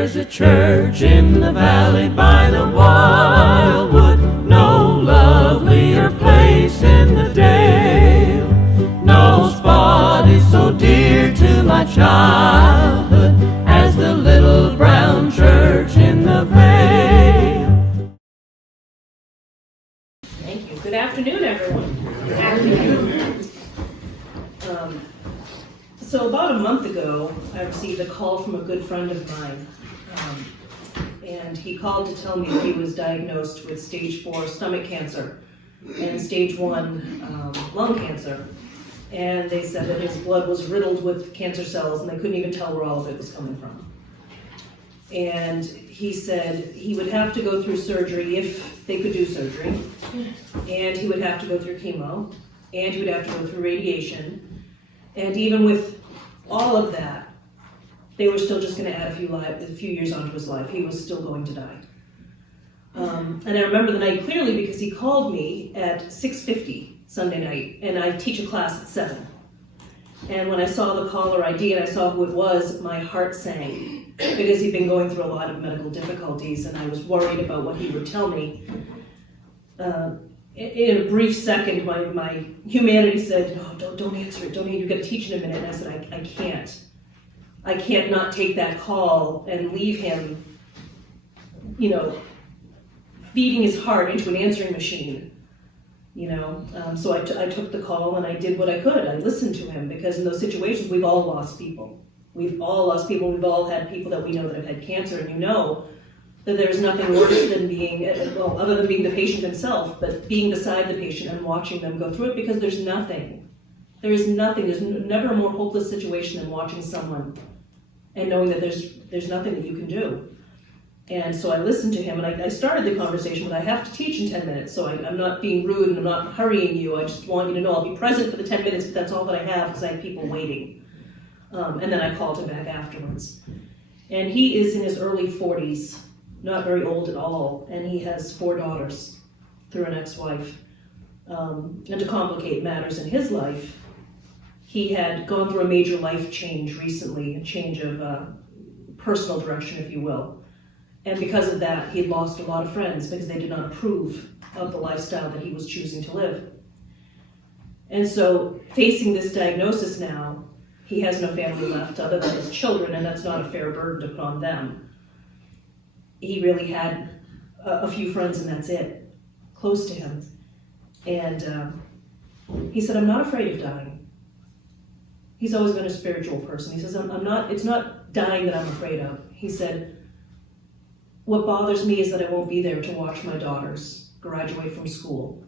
There's a church in the valley by the wildwood, no lovelier place in the dale. No spot is so dear to my childhood as the little brown church in the vale. Thank you. Good afternoon, everyone. Good afternoon. So about a month ago, I received a call from a good friend of mine. And he called to tell me he was diagnosed with stage 4 stomach cancer and stage 1 lung cancer. And they said that his blood was riddled with cancer cells and they couldn't even tell where all of it was coming from. And he said he would have to go through surgery if they could do surgery, and he would have to go through chemo, and he would have to go through radiation, and even with all of that, they were still just going to add a few years onto his life. He was still going to die. And I remember the night clearly because he called me at 6:50 Sunday night, and I teach a class at 7. And when I saw the caller ID and I saw who it was, my heart sank because he'd been going through a lot of medical difficulties, and I was worried about what he would tell me. In a brief second, my humanity said, "No, don't answer it. You've got to teach in a minute." And I said, I can't. I can't not take that call and leave him, feeding his heart into an answering machine. So I took the call and I did what I could. I listened to him because in those situations, we've all lost people. We've all lost people. We've all had people that we know that have had cancer, and that there's nothing worse than being, other than being the patient himself, but being beside the patient and watching them go through it, because there's never a more hopeless situation than watching someone and knowing that there's nothing that you can do. And so I listened to him, and I started the conversation with, I have to teach in 10 minutes, so I'm not being rude and I'm not hurrying you. I just want you to know I'll be present for the 10 minutes, but that's all that I have because I have people waiting. And then I called him back afterwards. And he is in his early 40s, not very old at all, and he has 4 daughters through an ex-wife. And to complicate matters in his life, he had gone through a major life change recently, a change of personal direction, if you will. And because of that, he'd lost a lot of friends because they did not approve of the lifestyle that he was choosing to live. And so, facing this diagnosis now, he has no family left other than his children, and that's not a fair burden to put on them. He really had a few friends, and that's it, close to him. And he said, "I'm not afraid of dying." He's always been a spiritual person. He says, it's not dying that I'm afraid of. He said, "What bothers me is that I won't be there to watch my daughters graduate from school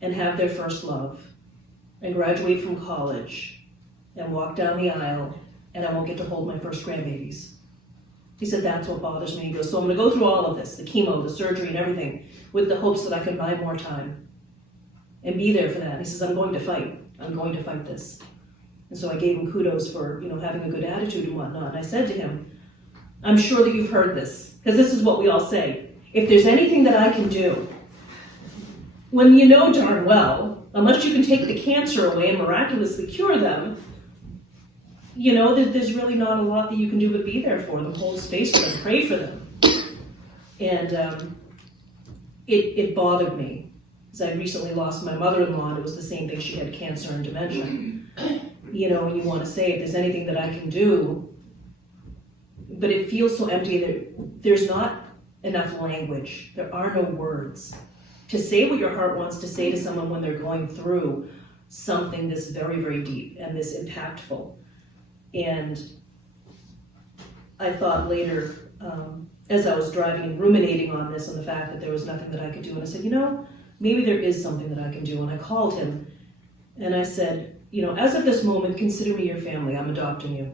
and have their first love and graduate from college and walk down the aisle, and I won't get to hold my first grandbabies." He said, "That's what bothers me." He goes, "So I'm going to go through all of this, the chemo, the surgery, and everything, with the hopes that I can buy more time and be there for that." He says, I'm going to fight this." And so I gave him kudos for, having a good attitude and whatnot. And I said to him, "I'm sure that you've heard this, because this is what we all say. If there's anything that I can do, when you know darn well, unless you can take the cancer away and miraculously cure them, there's really not a lot that you can do but be there for them, hold space for them, pray for them." And it bothered me, because I recently lost my mother-in-law, and it was the same thing. She had cancer and dementia. And you want to say, if there's anything that I can do, but it feels so empty that there's not enough language. There are no words to say what your heart wants to say to someone when they're going through something this very, very deep and this impactful. And I thought later, as I was driving and ruminating on this, on the fact that there was nothing that I could do, and I said, maybe there is something that I can do. And I called him and I said, as of this moment, consider me your family. I'm adopting you.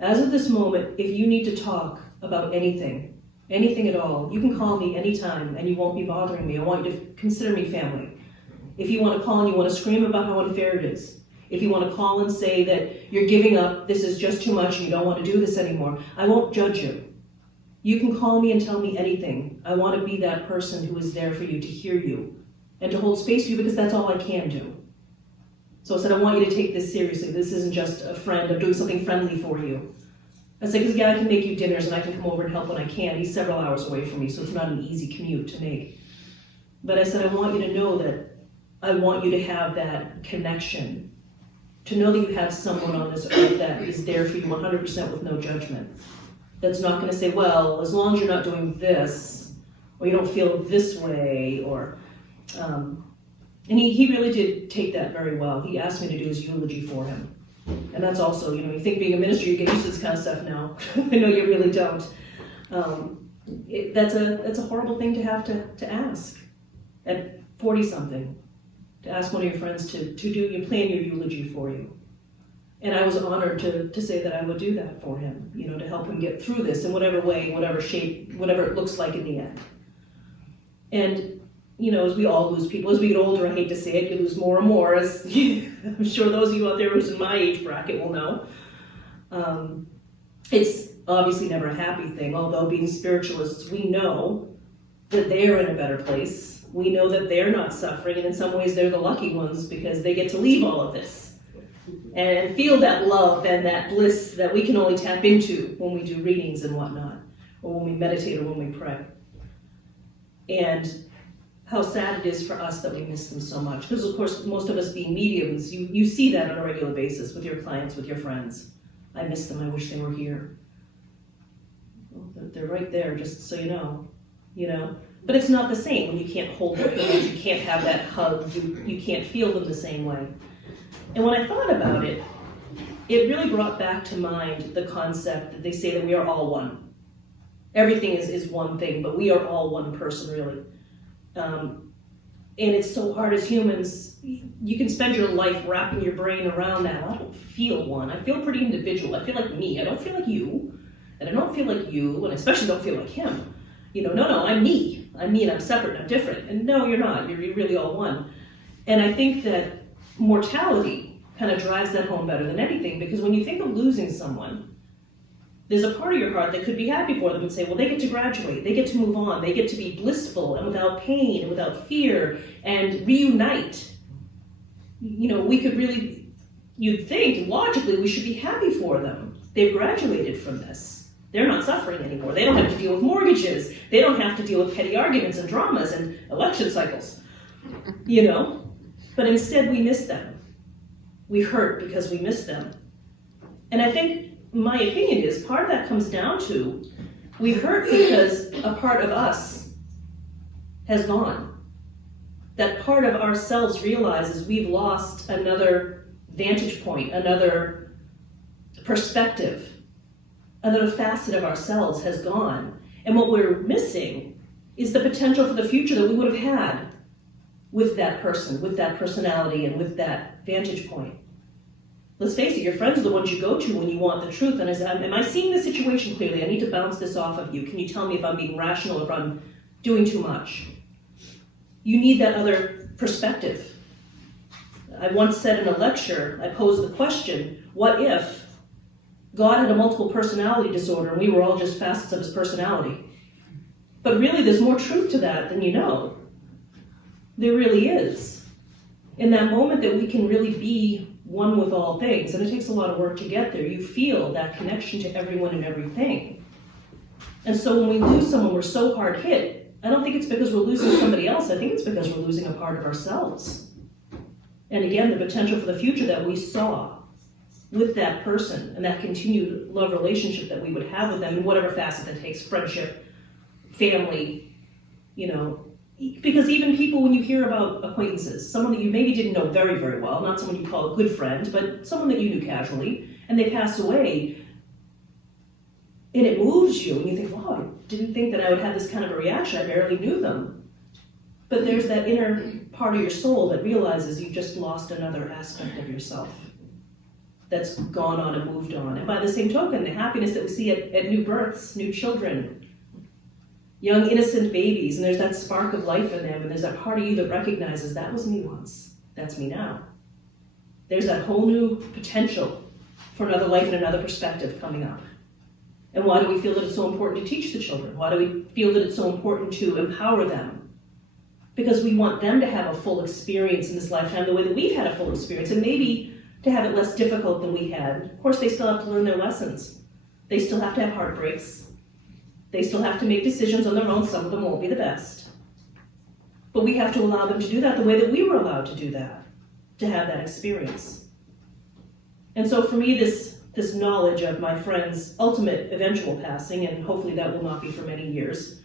As of this moment, if you need to talk about anything at all, you can call me anytime and you won't be bothering me. I want you to consider me family. If you want to call and you want to scream about how unfair it is, if you want to call and say that you're giving up, this is just too much and you don't want to do this anymore, I won't judge you. You can call me and tell me anything. I want to be that person who is there for you, to hear you, and to hold space for you, because that's all I can do. So I said, I want you to take this seriously. This isn't just a friend. I'm doing something friendly for you. I said, because yeah, I can make you dinners and I can come over and help when I can. He's several hours away from me, so it's not an easy commute to make. But I said, I want you to know that I want you to have that connection, to know that you have someone on this earth that is there for you 100% with no judgment. That's not going to say, well, as long as you're not doing this, or you don't feel this way, or... and he really did take that very well. He asked me to do his eulogy for him. And that's also, you think being a minister, you get used to this kind of stuff now. I know you really don't. That's a horrible thing to have to ask at 40-something, to ask one of your friends to plan your eulogy for you. And I was honored to say that I would do that for him, to help him get through this in whatever way, whatever shape, whatever it looks like in the end. And as we all lose people, as we get older, I hate to say it, you lose more and more, as I'm sure those of you out there who's in my age bracket will know. It's obviously never a happy thing, although being spiritualists, we know that they're in a better place. We know that they're not suffering, and in some ways they're the lucky ones because they get to leave all of this and feel that love and that bliss that we can only tap into when we do readings and whatnot, or when we meditate or when we pray. And how sad it is for us that we miss them so much. Because of course, most of us being mediums, you see that on a regular basis with your clients, with your friends. I miss them, I wish they were here. Well, they're right there, just so you know. But it's not the same when you can't hold their hands, you can't have that hug, you can't feel them the same way. And when I thought about it, it really brought back to mind the concept that they say that we are all one. Everything is one thing, but we are all one person, really. And it's so hard as humans. You can spend your life wrapping your brain around that. I don't feel one. I feel pretty individual. I feel like me. I don't feel like you. And I don't feel like you, and I especially don't feel like him. No, I'm me. I'm me and I'm separate and I'm different. And no, you're not. You're really all one. And I think that mortality kind of drives that home better than anything, because when you think of losing someone, there's a part of your heart that could be happy for them and say, well, they get to graduate, they get to move on, they get to be blissful and without pain and without fear and reunite. We could really, you'd think, logically, we should be happy for them. They've graduated from this. They're not suffering anymore. They don't have to deal with mortgages. They don't have to deal with petty arguments and dramas and election cycles, But instead, we miss them. We hurt because we miss them. And I think, my opinion is, part of that comes down to, we hurt because a part of us has gone. That part of ourselves realizes we've lost another vantage point, another perspective, another facet of ourselves has gone. And what we're missing is the potential for the future that we would have had with that person, with that personality, and with that vantage point. Let's face it, your friends are the ones you go to when you want the truth. And am I seeing the situation clearly? I need to bounce this off of you. Can you tell me if I'm being rational or if I'm doing too much? You need that other perspective. I once said in a lecture, I posed the question, what if God had a multiple personality disorder and we were all just facets of his personality? But really, there's more truth to that than you know. There really is. In that moment that we can really be one with all things, and it takes a lot of work to get there, you feel that connection to everyone and everything. And so when we lose someone, we're so hard hit. I don't think it's because we're losing somebody else. I think it's because we're losing a part of ourselves. And again, the potential for the future that we saw with that person and that continued love relationship that we would have with them in whatever facet that takes, friendship, family, because even people, when you hear about acquaintances, someone that you maybe didn't know very, very well, not someone you call a good friend, but someone that you knew casually, and they pass away, and it moves you, and you think, wow, I didn't think that I would have this kind of a reaction. I barely knew them. But there's that inner part of your soul that realizes you've just lost another aspect of yourself that's gone on and moved on. And by the same token, the happiness that we see at new births, new children, young innocent babies, and there's that spark of life in them, and there's that part of you that recognizes that was me once, that's me now. There's that whole new potential for another life and another perspective coming up. And why do we feel that it's so important to teach the children? Why do we feel that it's so important to empower them? Because we want them to have a full experience in this lifetime the way that we've had a full experience, and maybe to have it less difficult than we had. Of course, they still have to learn their lessons. They still have to have heartbreaks. They still have to make decisions on their own. Some of them won't be the best. But we have to allow them to do that the way that we were allowed to do that, to have that experience. And so for me, this knowledge of my friend's ultimate eventual passing, and hopefully that will not be for many years,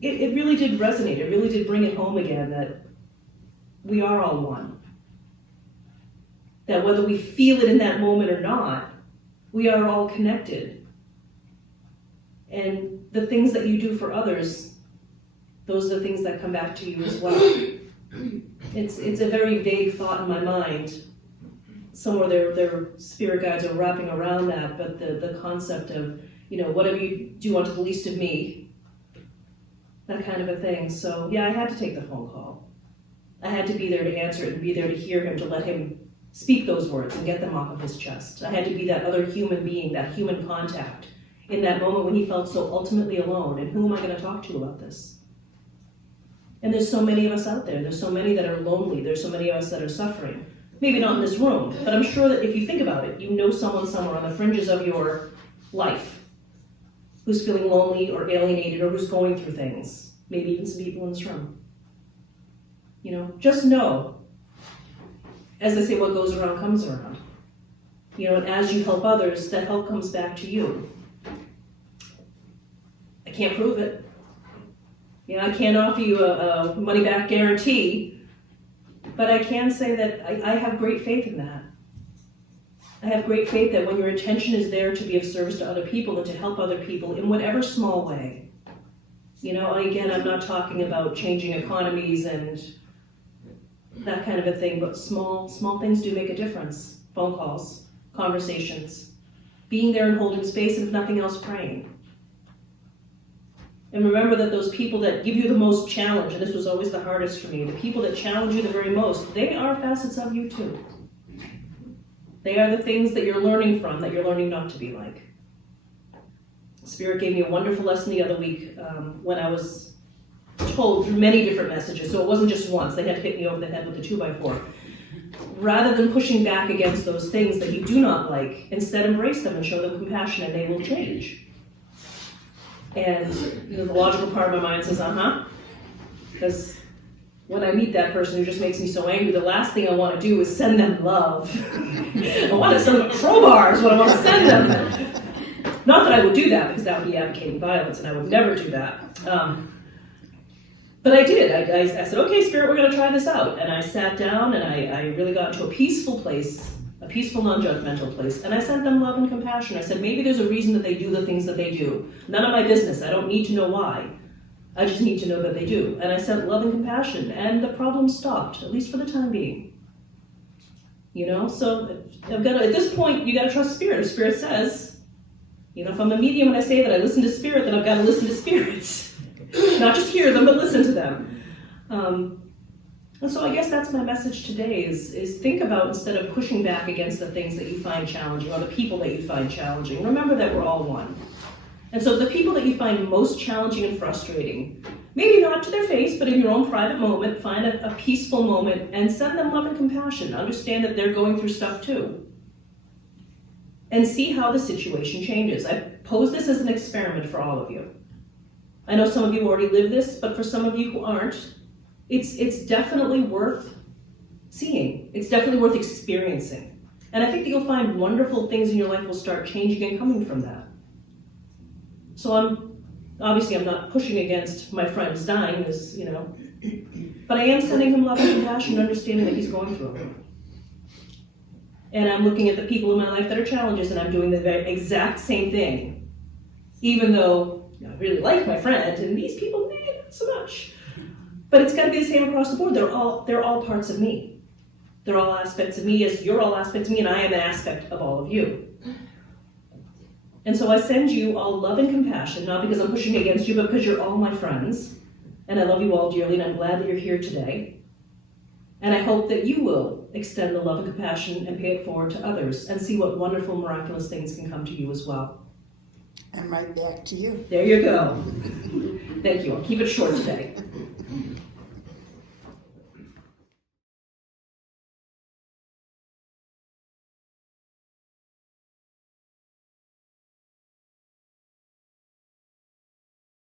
it really did resonate. It really did bring it home again that we are all one. That whether we feel it in that moment or not, we are all connected. And the things that you do for others, those are the things that come back to you as well. It's a very vague thought in my mind. Somewhere their spirit guides are wrapping around that, but the concept of, whatever you do unto the least of me, that kind of a thing. So yeah, I had to take the phone call. I had to be there to answer it and be there to hear him, to let him speak those words and get them off of his chest. I had to be that other human being, that human contact in that moment when he felt so ultimately alone. And who am I going to talk to about this? And there's so many of us out there. There's so many that are lonely. There's so many of us that are suffering. Maybe not in this room, but I'm sure that if you think about it, you know someone somewhere on the fringes of your life who's feeling lonely or alienated or who's going through things. Maybe even some people in this room. Just know, as they say, what goes around comes around. And as you help others, that help comes back to you. I can't prove it. I can't offer you a money-back guarantee, but I can say that I have great faith in that. I have great faith that when your intention is there to be of service to other people and to help other people in whatever small way, again, I'm not talking about changing economies and that kind of a thing, but small things do make a difference. Phone calls, conversations, being there and holding space, and if nothing else, praying. And remember that those people that give you the most challenge, and this was always the hardest for me, the people that challenge you the very most, they are facets of you too. They are the things that you're learning from, that you're learning not to be like. Spirit gave me a wonderful lesson the other week when I was told through many different messages, so it wasn't just once. They had to hit me over the head with a 2x4. Rather than pushing back against those things that you do not like, instead embrace them and show them compassion, and they will change. And the logical part of my mind says, because when I meet that person who just makes me so angry, the last thing I want to do is send them love. I want to send them a crowbar is what I want to send them. Not that I would do that, because that would be advocating violence, and I would never do that. But I did. I said, okay, Spirit, we're going to try this out. And I sat down, and I really got into a peaceful place, a peaceful, non-judgmental place. And I sent them love and compassion. I said, maybe there's a reason that they do the things that they do. None of my business. I don't need to know why. I just need to know that they do. And I sent love and compassion, and the problem stopped, at least for the time being. So I've got to, at this point, you got to trust Spirit. If Spirit says, if I'm a medium and I say that I listen to Spirit, then I've got to listen to spirits. Not just hear them, but listen to them. And so I guess that's my message today is think about, instead of pushing back against the things that you find challenging or the people that you find challenging, remember that we're all one. And so the people that you find most challenging and frustrating, maybe not to their face, but in your own private moment, find a peaceful moment and send them love and compassion. Understand that they're going through stuff too. And see how the situation changes. I pose this as an experiment for all of you. I know some of you already live this, but for some of you who aren't, it's definitely worth seeing. It's definitely worth experiencing. And I think that you'll find wonderful things in your life will start changing and coming from that. So I'm not pushing against my friend's dying, but I am sending him love and compassion, understanding that he's going through it. And I'm looking at the people in my life that are challenges, and I'm doing the very exact same thing. Even though I really like my friend, and these people, not so much. But it's got to be the same across the board. They're all parts of me. They're all aspects of me, as you're all aspects of me, and I am an aspect of all of you. And so I send you all love and compassion, not because I'm pushing against you, but because you're all my friends. And I love you all dearly, and I'm glad that you're here today. And I hope that you will extend the love and compassion and pay it forward to others and see what wonderful, miraculous things can come to you as well. And right back to you. There you go. Thank you. I'll keep it short today.